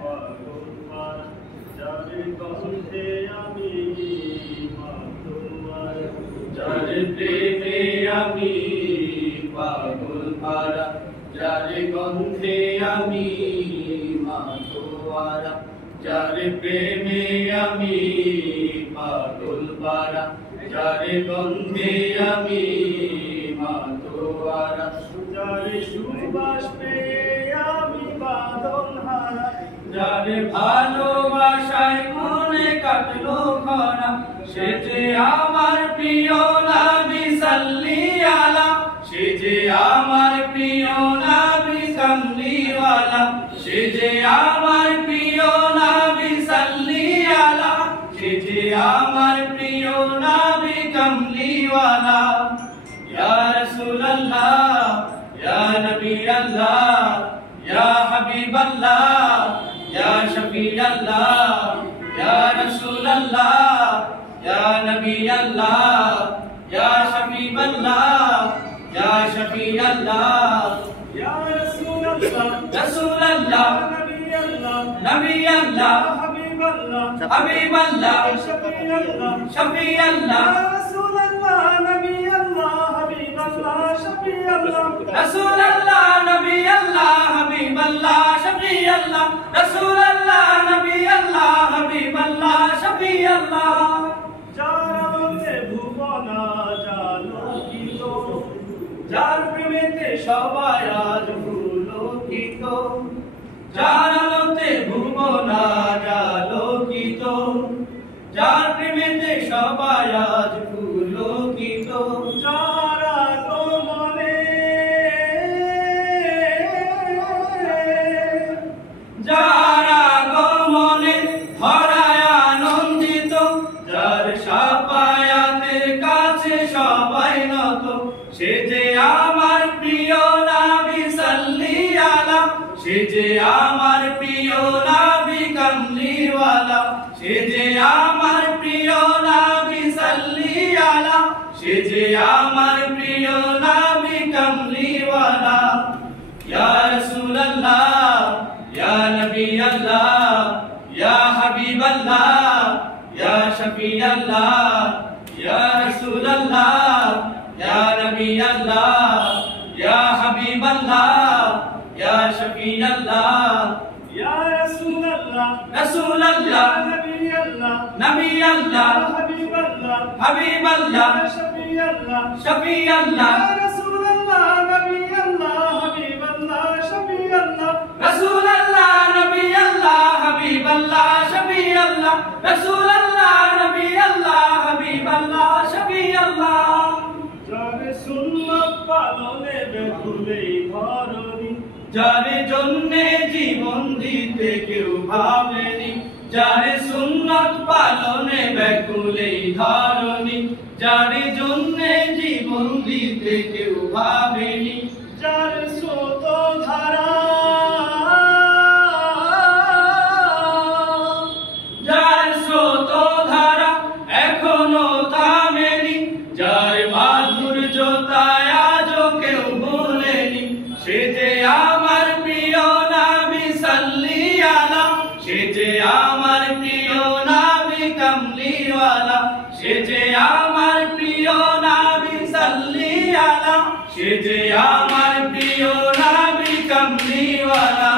পাগল পারা যার গন্ধে আমি মাতোয়ারা যার প্রেমে আমি পাগল পারা যার গন্ধে আমি মাতোয়ারা যার প্রেমে আমি পাগল পারা যার গন্ধে আমি মাতোয়ারা যার সুবাস পেয়ে আমি বাঁধন হারা যার ভালোবাসায় মনে কাটলো খরা সে যে আমার প্রিয় নবী সাল্লি আলা সে যে আমার প্রিয় নবী কামলিওয়ালা সে যে আমার প্রিয় নবী সাল্লি আলা সে যে আমার প্রিয় নবী কামলিওয়ালা ইয়া রাসূলুল্লাহ ইয়া নবী আল্লাহ ইয়া হাবিবাল্লাহ ইয়া শফিআল্লাহ ইয়া রাসূলুল্লাহ ইয়া নবী আল্লাহ ইয়া হাবিবাল্লাহ ইয়া শফিআল্লাহ ইয়া রাসূলুল্লাহ রাসূলুল্লাহ নবী আল্লাহ হাবিবাল্লাহ শফিআল্লাহ শফিআল্লাহ রাসূলুল্লাহ নবী আল্লাহ হাবিবাল্লাহ শফিআল্লাহ রাসূলুল্লাহ নবী আল্লাহ হাবিবাল্লাহ শফিআল্লাহ রাসূলুল্লাহ নবী আল্লাহ হাবিবাল্লাহ শফিআল্লাহ যার আলোতে ভুবনা জালোকিত যার প্রেমেতে সবাই আজ পুলকিত যার আলোতে ভুবনা জালোকিত যার প্রেমেতে সবাই আজ পুলকিত যার আগমনে যার আগমনে ধরায় আনন্দিত যার শাফায়াতের কাছে সবাই নত সে যে আমার প্রিয় নবী সাল্লি আলা সে যে আমার প্রিয় নবী কামলিওয়ালা সে যে আমার প্রিয় নবী সাল্লি আলা সে যে আমার প্রিয় নবী কামলিওয়ালা ইয়া রাসূলুল্লাহ ইয়া নবী আল্লাহ ইয়া হাবিবাল্লাহ ইয়া শফিআল্লাহ ইয়া রাসূলুল্লাহ ইয়া নবী আল্লাহ ইয়া হাবিবাল্লাহ ইয়া শফিআল্লাহ ইয়া রাসূলুল্লাহ রাসূলুল্লাহ নবী আল্লাহ হাবিবাল্লাহ হাবিবাল্লাহ শফিআল্লাহ শফিআল্লাহ রাসূলুল্লাহ নবী আল্লাহ হাবিবাল্লাহ শফিআল্লাহ রাসূলুল্লাহ নবী আল্লাহ হাবিবাল্লাহ শফিআল্লাহ রাসূলুল্লাহ নবী আল্লাহ হাবিবাল্লাহ শফিআল্লাহ যার সুন্নাত পালনে বেকুলেই ধরনি যার জন্যে জীবন দিতে কেউ ভাবেনি যার সুন্নাত পালনে বেকুলেই ধরনি যার জন্যে জীবন দিতে কেউ ভাবেনি যার স্রোত ধারা যার স্রোত ধারা এখনো থামেনি যার মাধুর্যতায় আজও কেউ ভোলেনি সে যে আমার প্রিয় নবী সাল্লি আলা সে যে আমার প্রিয় নবী কামলিওয়ালা সে যে আমার প্রিয় নবী সাল্লি আলা সে যে আমার প্রিয় নবী কামলিওয়ালা।